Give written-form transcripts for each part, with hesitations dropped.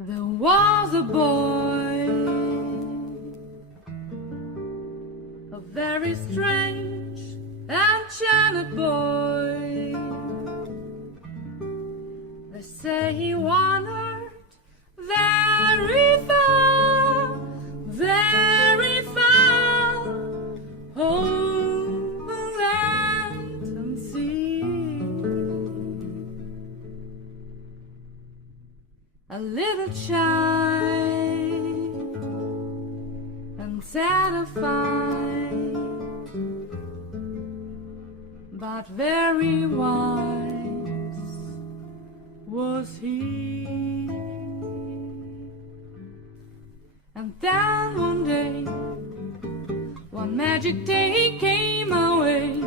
There was a boy, a very strange, enchanted boy. They say he wandered very far, over land and sea. A little child, unsatisfied, but very wise was he. And then one day, one magic day, he came my way,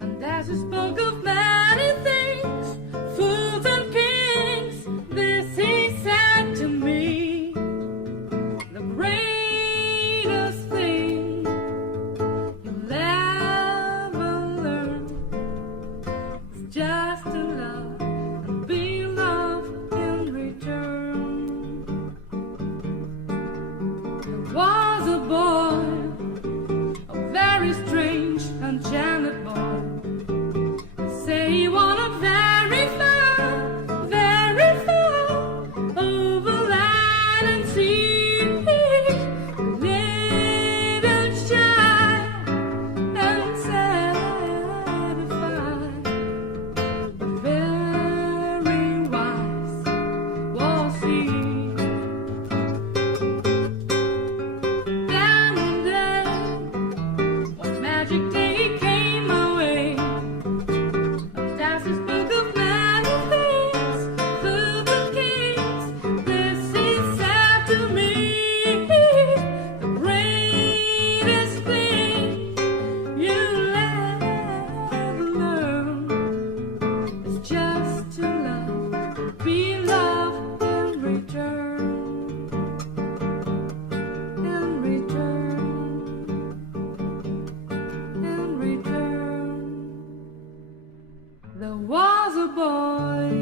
and as he spoke of many things, fools and kings, this he said to me: the greatest thing you'll ever learn is just to love and be loved in return. There was a boy, a very strange, enchanted boy. They say he wandered very far, over land and sea. Little child, unsatisfied, but very wise was he. Then one day, one magic day, he came my way, and as he spoke of many things, fools and kings, this he said to me: the greatest thing you'll ever learn is just to love, be loved in return. In return, in return. There was a boy,